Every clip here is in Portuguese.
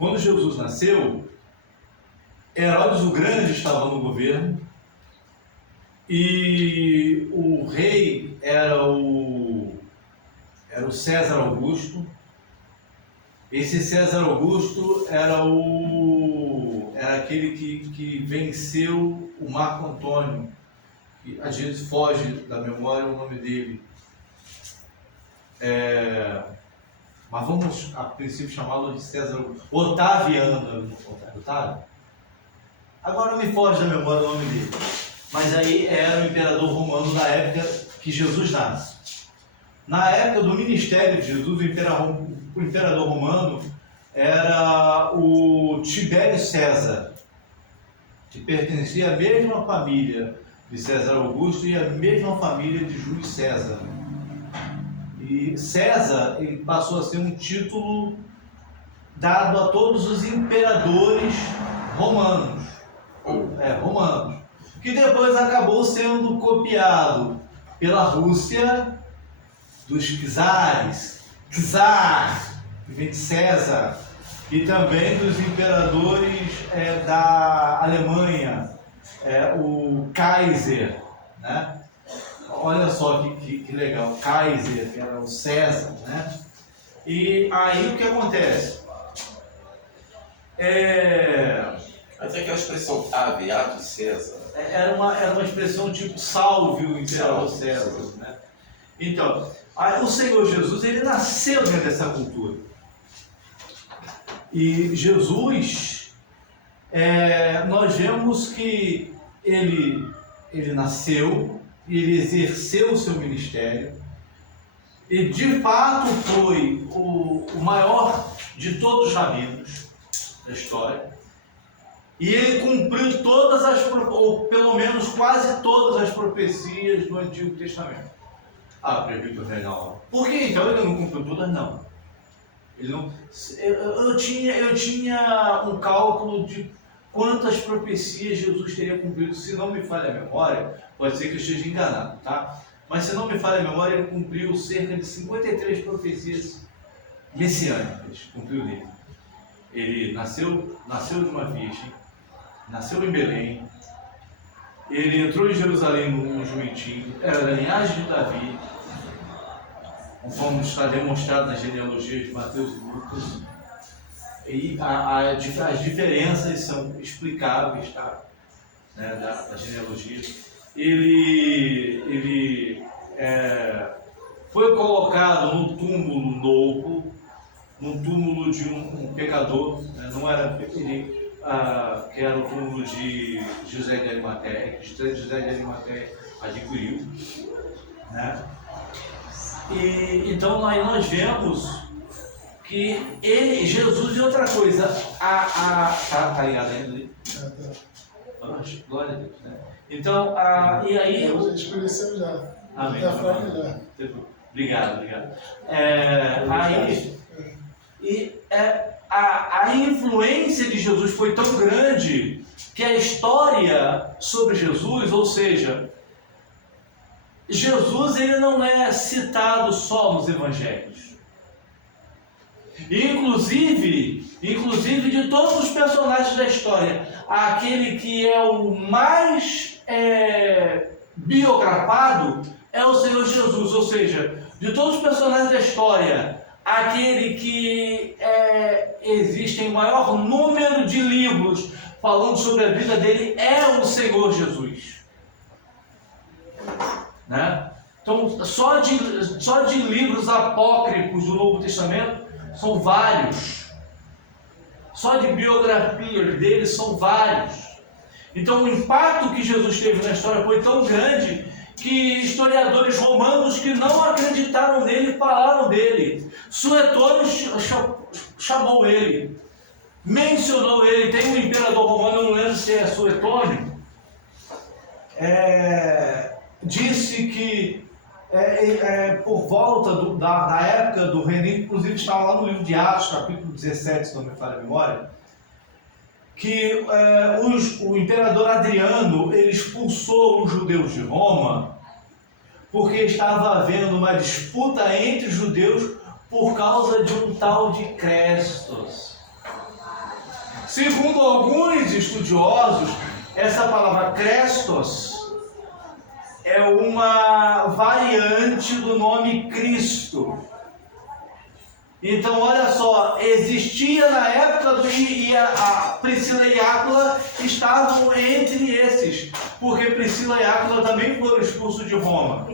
Quando Jesus nasceu, Herodes o Grande estava no governo e o rei era o César Augusto. Esse César Augusto era aquele que venceu o Marco Antônio, que às vezes foge da memória o nome dele. Mas vamos a princípio chamá-lo de César Augusto. Otaviano. Otávio? Agora me foge da memória o nome dele. Mas aí era o imperador romano da época que Jesus nasce. Na época do ministério de Jesus, o imperador romano era o Tibério César, que pertencia à mesma família de César Augusto e à mesma família de Júlio César. E César, ele passou a ser um título dado a todos os imperadores romanos, que depois acabou sendo copiado pela Rússia dos czares, czar, que vem de César, e também dos imperadores da Alemanha, o Kaiser, né? Olha só que legal, Kaiser, que era o César, né? E aí o que acontece? Mas é aquela expressão Beato César. Era uma expressão tipo salve o imperador César, né? Então, o Senhor Jesus, ele nasceu dentro dessa cultura. E Jesus, nós vemos que ele nasceu, ele exerceu o seu ministério, e de fato foi o maior de todos os rabinos da história, e ele cumpriu ou pelo menos quase todas as profecias do Antigo Testamento. Presbítero Reinaldo. Por que então ele não cumpriu todas? Não. Ele não. Eu tinha um cálculo de quantas profecias Jesus teria cumprido. Se não me falha a memória, pode ser que eu esteja enganado, tá? Mas se não me falha a memória, ele cumpriu cerca de 53 profecias messiânicas. Cumpriu dele. Ele nasceu de uma virgem, nasceu em Belém, ele entrou em Jerusalém num jumentinho, era da linhagem de Davi, conforme está demonstrado nas genealogias de Mateus e Lucas, e as diferenças são explicáveis, tá? Né, da genealogia. Ele foi colocado num túmulo novo, num túmulo de um pecador, né? Não era ele, que era o túmulo de José de Arimateia, que José de Arimateia adquiriu, né? E então aí nós vemos que Jesus e outra coisa, tá ligado ainda ali? Glória a Deus, né? Então, e aí... A gente conheceu já. Amém. Obrigado. A influência de Jesus foi tão grande que a história sobre Jesus, ou seja, Jesus ele não é citado só nos evangelhos. Inclusive de todos os personagens da história, aquele que é o mais biografado é o Senhor Jesus, ou seja, de todos os personagens da história, aquele que existe em maior número de livros falando sobre a vida dele é o Senhor Jesus, né? Então, só de livros apócrifos do Novo Testamento são vários, só de biografias dele são vários. Então, o impacto que Jesus teve na história foi tão grande que historiadores romanos que não acreditaram nele falaram dele. Suetônio chamou ele, mencionou ele. Tem um imperador romano, eu não lembro se é Suetônio, disse que por volta da época do reino, inclusive estava lá no livro de Atos, capítulo 17, se não me falha a memória, que o imperador Adriano ele expulsou os judeus de Roma porque estava havendo uma disputa entre os judeus por causa de um tal de Crestos. Segundo alguns estudiosos, essa palavra Christos é uma variante do nome Cristo. Então, olha só, existia na época a Priscila e Áquila estavam entre esses, porque Priscila e Áquila também foram expulsos de Roma,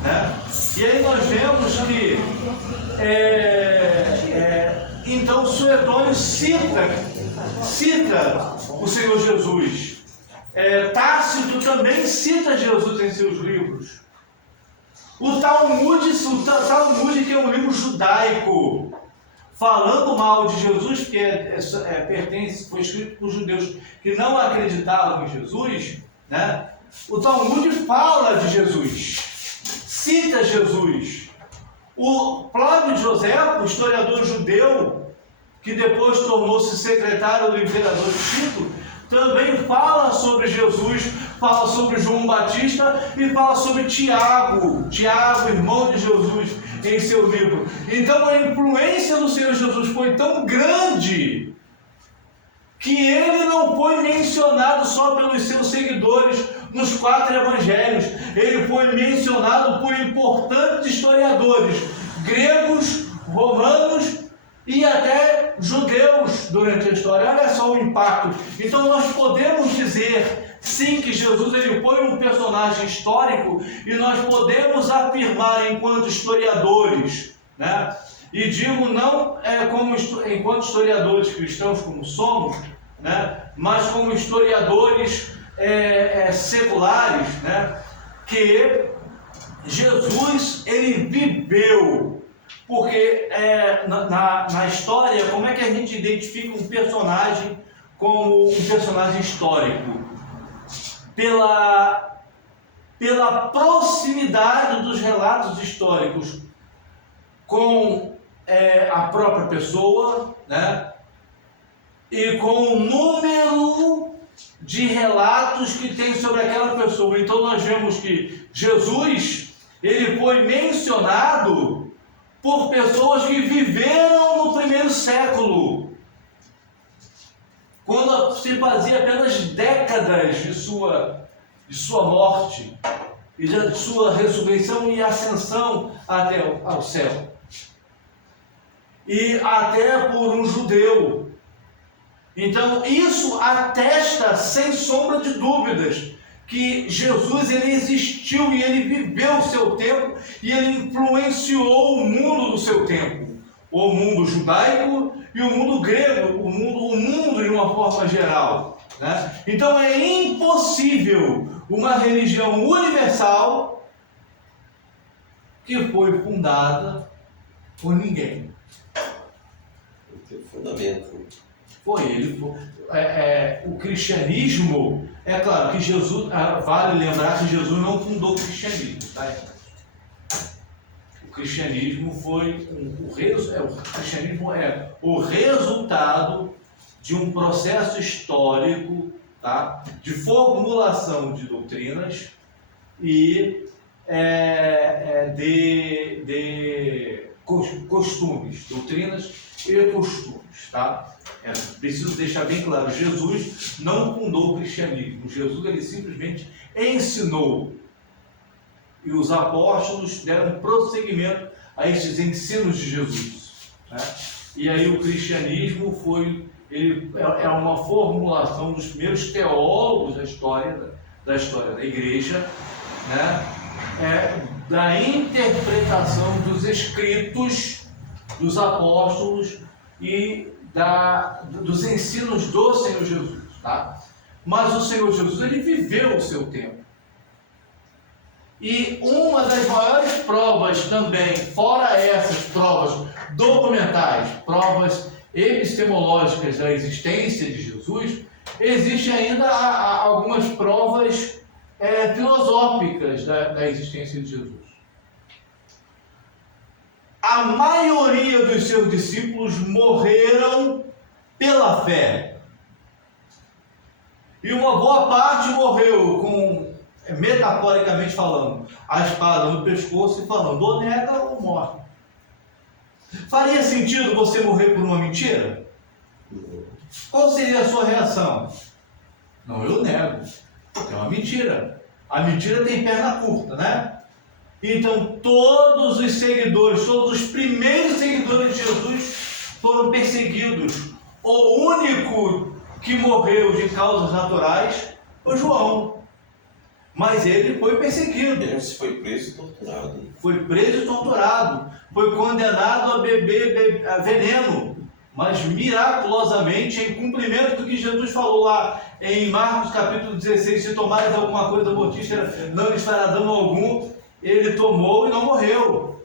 né? E aí nós vemos que então Suetônio cita o Senhor Jesus. Tácito também cita Jesus em seus livros. O Talmud, que é um livro judaico, falando mal de Jesus, porque foi escrito por judeus que não acreditavam em Jesus, né? O Talmud fala de Jesus, cita Jesus. O Flávio Joséfo, historiador judeu, que depois tornou-se secretário do imperador Tito, também fala sobre Jesus, fala sobre João Batista e fala sobre Tiago, irmão de Jesus, em seu livro. Então a influência do Senhor Jesus foi tão grande que ele não foi mencionado só pelos seus seguidores nos 4 evangelhos. Ele foi mencionado por importantes historiadores gregos, romanos e até judeus durante a história. Olha só o impacto. Então nós podemos dizer sim que Jesus ele foi um personagem histórico, e nós podemos afirmar enquanto historiadores, né? E digo não enquanto historiadores cristãos como somos, né? Mas como historiadores seculares, né? Que Jesus ele viveu. Porque na história, como é que a gente identifica um personagem como um personagem histórico? Pela proximidade dos relatos históricos com a própria pessoa, né? E com o número de relatos que tem sobre aquela pessoa. Então nós vemos que Jesus ele foi mencionado por pessoas que viveram no primeiro século, quando se fazia apenas décadas de sua morte, e de sua ressurreição e ascensão até ao céu, e até por um judeu. Então isso atesta, sem sombra de dúvidas, que Jesus ele existiu e ele viveu o seu tempo, e ele influenciou o mundo do seu tempo, o mundo judaico e o mundo grego, o mundo de uma forma geral, né? Então é impossível uma religião universal que foi fundada por ninguém. Tem fundamento. O cristianismo, é claro que Jesus, vale lembrar que Jesus não fundou o cristianismo, tá? O cristianismo o cristianismo é o resultado de um processo histórico, tá? De formulação de doutrinas e de costumes, doutrinas e costumes, tá? Preciso deixar bem claro, Jesus não fundou o cristianismo. Jesus ele simplesmente ensinou, e os apóstolos deram prosseguimento a estes ensinos de Jesus, né? E aí o cristianismo é uma formulação dos primeiros teólogos da história da igreja, né? Da interpretação dos escritos dos apóstolos e dos ensinos do Senhor Jesus, tá? Mas o Senhor Jesus ele viveu o seu tempo, e uma das maiores provas também, fora essas provas documentais, provas epistemológicas da existência de Jesus, existe ainda algumas provas filosóficas da existência de Jesus. A maioria dos seus discípulos morreram pela fé. E uma boa parte morreu metaforicamente falando, a espada no pescoço e falando, ou nega ou morre. Faria sentido você morrer por uma mentira? qual seria a sua reação? Não, eu nego, porque é uma mentira. A mentira tem perna curta, né? Então todos os seguidores, todos os primeiros seguidores de Jesus foram perseguidos. O único que morreu de causas naturais foi João. Mas ele foi perseguido. Ele foi preso e torturado. Foi preso e torturado. Foi condenado a beber veneno. Mas miraculosamente, em cumprimento do que Jesus falou lá em Marcos capítulo 16, se tomares alguma coisa mortífera, não lhes fará dano algum, ele tomou e não morreu.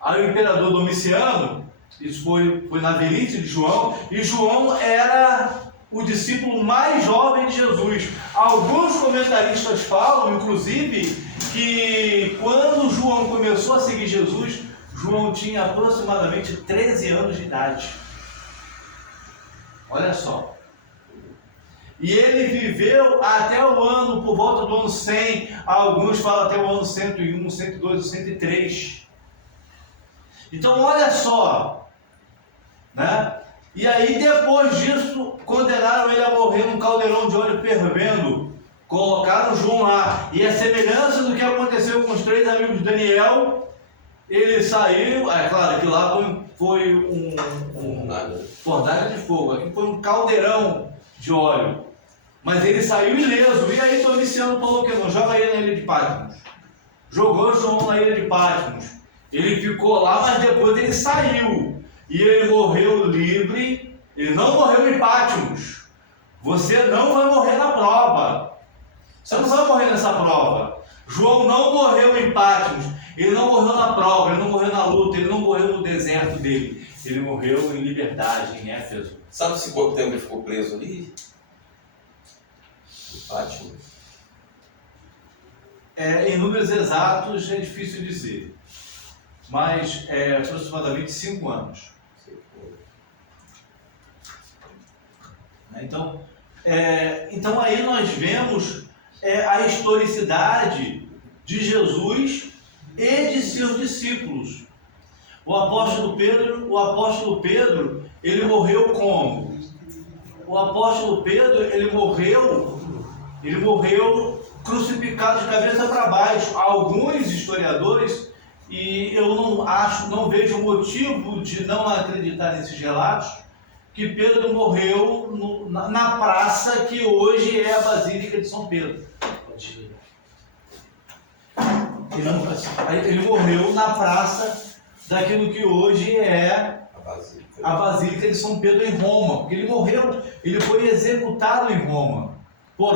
Aí o imperador Domiciano, isso foi na velhice de João, e João era o discípulo mais jovem de Jesus. Alguns comentaristas falam, inclusive, que quando João começou a seguir Jesus, João tinha aproximadamente 13 anos de idade. Olha só. E ele viveu até o ano, por volta do ano 100, alguns falam até o ano 101, 102, 103. Então olha só, né? E aí depois disso, condenaram ele a morrer num caldeirão de óleo fervendo. Colocaram João lá. E a semelhança do que aconteceu com os 3 amigos de Daniel, ele saiu, é claro que lá foi fornalha de fogo, aqui foi um caldeirão de óleo. Mas ele saiu ileso. E aí Domiciano falou que não, joga ele na ilha de Patmos. Jogou João na ilha de Patmos. Ele ficou lá, mas depois ele saiu. E ele morreu livre. Ele não morreu em Patmos. Você não vai morrer na prova. Você não vai morrer nessa prova. João não morreu em Patmos. Ele não morreu na prova, ele não morreu na luta, ele não morreu no deserto dele. Ele morreu em liberdade, em Éfeso. Sabe se quanto tempo ele ficou preso ali? Em Patmos? Em números exatos é difícil dizer. Mas aproximadamente 5 anos. Então aí nós vemos a historicidade de Jesus e de seus discípulos. O apóstolo Pedro, ele morreu como? O apóstolo Pedro, ele morreu crucificado de cabeça para baixo. Alguns historiadores, e eu não vejo motivo de não acreditar nesses relatos, que Pedro morreu na praça que hoje é a Basílica de São Pedro. Ele morreu na praça daquilo que hoje é a Basílica de São Pedro em Roma, porque ele morreu, ele foi executado em Roma por